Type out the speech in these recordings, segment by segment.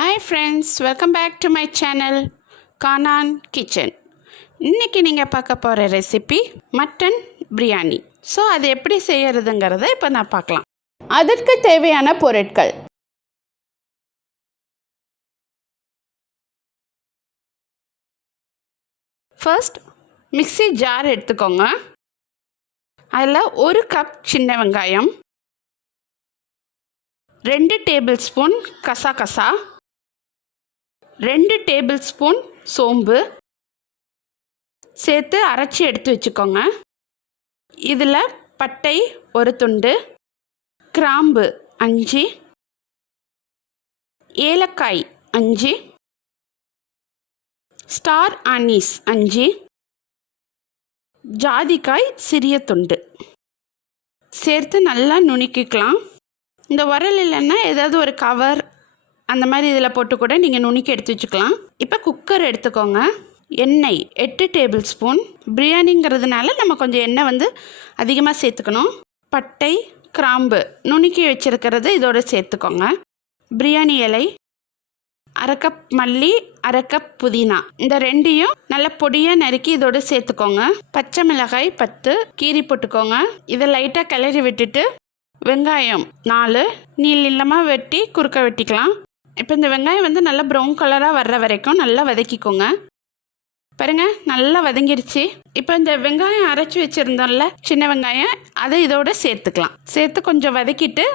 Hi friends, welcome back to my channel Kanan Kitchen. இன்னைக்கு நீங்க பார்க்க போற ரெசிபி மட்டன் பிரியாணி. சோ அது எப்படி செய்யறதுங்கறதை இப்போ நான் பார்க்கலாம். அதற்கு தேவையான பொருட்கள். First மிக்ஸி ஜார் எடுத்துக்கோங்க. அதில் 1 கப் சின்ன வெங்காயம், 2 டேபிள் ஸ்பூன் கசகசா, 2 டேபிள் ஸ்பூன் சோம்பு சேர்த்து அரைச்சி எடுத்து வச்சுக்கோங்க. இதில் பட்டை 1 துண்டு, கிராம்பு 5, ஏலக்காய் 5, ஸ்டார் ஆனீஸ் 5, ஜாதிக்காய் சிறிய துண்டு சேர்த்து நல்லா நுணுக்கிக்கலாம். இந்த உரல் இல்லைன்னா ஏதாவது ஒரு கவர் அந்த மாதிரி இதில் போட்டு கூட நீங்கள் நுணுக்கி எடுத்து வச்சுக்கலாம். இப்போ குக்கர் எடுத்துக்கோங்க. எண்ணெய் 8 டேபிள் ஸ்பூன். பிரியாணிங்கிறதுனால நம்ம கொஞ்சம் எண்ணெய் அதிகமாக சேர்த்துக்கணும். பட்டை கிராம்பு நுணுக்கி வச்சுருக்கிறது இதோடு சேர்த்துக்கோங்க. பிரியாணி இலை, 1/2 கப் மல்லி, 1/2 கப் புதினா, இந்த ரெண்டையும் நல்லா பொடியாக நறுக்கி இதோடு சேர்த்துக்கோங்க. பச்சை மிளகாய் 10 கீரி போட்டுக்கோங்க. இதை லைட்டாக கிளறி விட்டுட்டு வெங்காயம் 4 நீளமாக வெட்டி குறுக்க வெட்டிக்கலாம். இப்போ இந்த வெங்காயம் நல்லா ப்ரௌன் கலராக வர்ற வரைக்கும் நல்லா வதக்கிக்கோங்க. பாருங்கள், நல்லா வதங்கிருச்சு. இப்போ இந்த வெங்காயம் அரைச்சி வச்சுருந்தோம்ல சின்ன வெங்காயம், அதை இதோட சேர்த்துக்கலாம். சேர்த்து கொஞ்சம் வதக்கிட்டு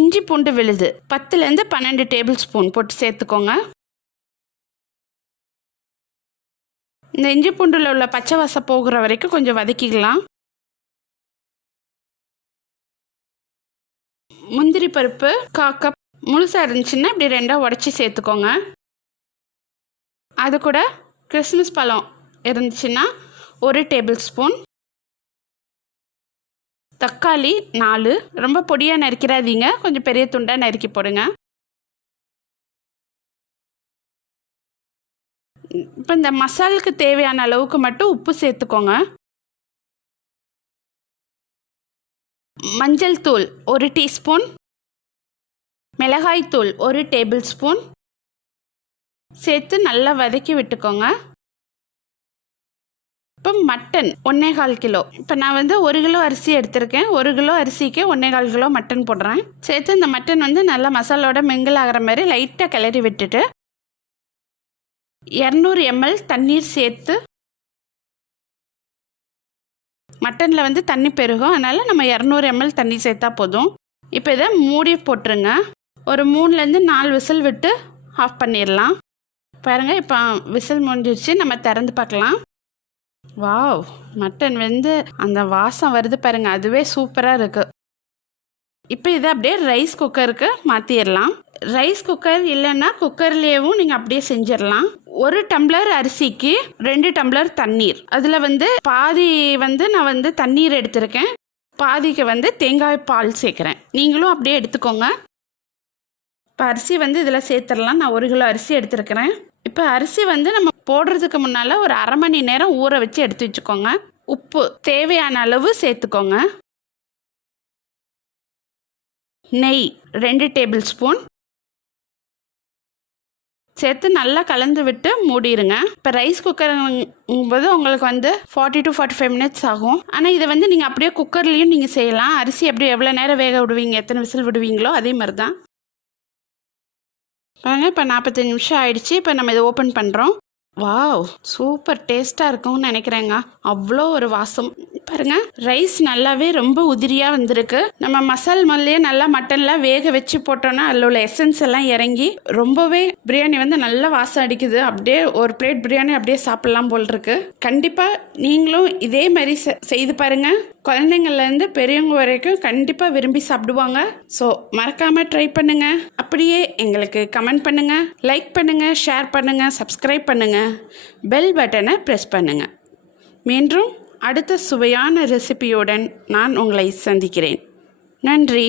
இஞ்சி பூண்டு விழுது 10லேருந்து 12 டேபிள் ஸ்பூன் போட்டு சேர்த்துக்கோங்க. இந்த இஞ்சி பூண்டில் உள்ள பச்சை வாசம் போகிற வரைக்கும் கொஞ்சம் வதக்கிக்கலாம். முந்திரி பருப்பு 1/4 கப் முழுசாக இருந்துச்சுன்னா இப்படி 2ஆக உடச்சி சேர்த்துக்கோங்க. அது கூட கிறிஸ்மஸ் பழம் இருந்துச்சுன்னா 1 டேபிள் ஸ்பூன். தக்காளி 4, ரொம்ப பொடியாக நறுக்கிறாதீங்க, கொஞ்சம் பெரிய துண்டாக நறுக்கி போடுங்க. இப்போ இந்த மசாலுக்கு தேவையான அளவுக்கு மட்டும் உப்பு சேர்த்துக்கோங்க. மஞ்சள் தூள் 1 டீஸ்பூன், மிளகாய் தூள் 1 டேபிள் ஸ்பூன் சேர்த்து நல்லா வதக்கி விட்டுக்கோங்க. இப்போ மட்டன் 1/4 கிலோ. இப்போ நான் 1 கிலோ அரிசி எடுத்திருக்கேன். 1 கிலோ அரிசிக்கு 1/4 கிலோ மட்டன் போடுறேன். சேர்த்து இந்த மட்டன் நல்லா மசாலோட மிங்கிள் ஆகிற மாதிரி லைட்டாக கிளறி விட்டுட்டு 200 ml தண்ணீர் சேர்த்து, மட்டனில் தண்ணி பெருகும், அதனால் நம்ம 200 ml தண்ணி சேர்த்தா போதும். இப்போ இதை மூடி போட்டுருங்க. ஒரு 3லேருந்து 4 விசில் விட்டு ஆஃப் பண்ணிடலாம். பாருங்கள், இப்போ விசில் முடிஞ்சிருச்சு. நம்ம திறந்து பார்க்கலாம். வாவ், மட்டன் அந்த வாசம் வருது பாருங்கள், அதுவே சூப்பராக இருக்குது. இப்போ இதை அப்படியே ரைஸ் குக்கருக்கு மாற்றிடலாம். ரைஸ் குக்கர் இல்லைன்னா குக்கர்லேயும் நீங்கள் அப்படியே செஞ்சிடலாம். 1 டம்ளர் அரிசிக்கு 2 டம்ளர் தண்ணீர். அதில் பாதி நான் தண்ணீர் எடுத்திருக்கேன், பாதிக்கு தேங்காய் பால் சேர்க்குறேன். நீங்களும் அப்படியே எடுத்துக்கோங்க. இப்போ அரிசி இதில் சேர்த்துடலாம். நான் 1 கிலோ அரிசி எடுத்துருக்கிறேன். இப்போ அரிசி நம்ம போடுறதுக்கு முன்னால் ஒரு 1/2 மணி நேரம் ஊற வச்சு எடுத்து வச்சுக்கோங்க. உப்பு தேவையான அளவு சேர்த்துக்கோங்க. நெய் 2 டேபிள் ஸ்பூன் சேர்த்து நல்லா கலந்து விட்டு மூடிடுங்க. இப்போ ரைஸ் குக்கருங்கும்போது உங்களுக்கு 40 to 45 மினிட்ஸ் ஆகும். ஆனால் இதை நீங்கள் அப்படியே குக்கர்லேயும் நீங்கள் செய்யலாம். அரிசி எப்படி எவ்வளோ நேரம் வேக விடுவீங்க, எத்தனை விசில் விடுவீங்களோ அதே மாதிரி தான். பாருங்கள், இப்போ 45 நிமிஷம் ஆயிடுச்சு. இப்போ நம்ம இதை ஓப்பன் பண்ணுறோம். வாவ், சூப்பர் டேஸ்ட்டாக இருக்கும்னு நினைக்கிறேங்க. அவ்வளோ ஒரு வாசம் பாருங்கள். ரைஸ் நல்லாவே ரொம்ப உதிரியாக வந்திருக்கு. நம்ம மசால் மல்லியே நல்லா மட்டனில் வேக வச்சு போட்டோன்னா அதில் உள்ள எசன்ஸ் எல்லாம் இறங்கி ரொம்பவே பிரியாணி நல்லா வாசம் அடிக்குது. அப்படியே ஒரு பிளேட் பிரியாணி அப்படியே சாப்பிட்லாம் போல் இருக்கு. கண்டிப்பாக நீங்களும் இதே மாதிரி செய்து பாருங்கள். குழந்தைங்கள்லேருந்து பெரியவங்க வரைக்கும் கண்டிப்பாக விரும்பி சாப்பிடுவாங்க. ஸோ மறக்காமல் ட்ரை பண்ணுங்கள். அப்படியே எங்களுக்கு கமெண்ட் பண்ணுங்கள், லைக் பண்ணுங்கள், ஷேர் பண்ணுங்கள், சப்ஸ்கிரைப் பண்ணுங்கள், பெல் பட்டனை ப்ரெஸ் பண்ணுங்கள். மீண்டும் அடுத்த சுவையான ரெசிபியுடன் நான் உங்களை சந்திக்கிறேன். நன்றி.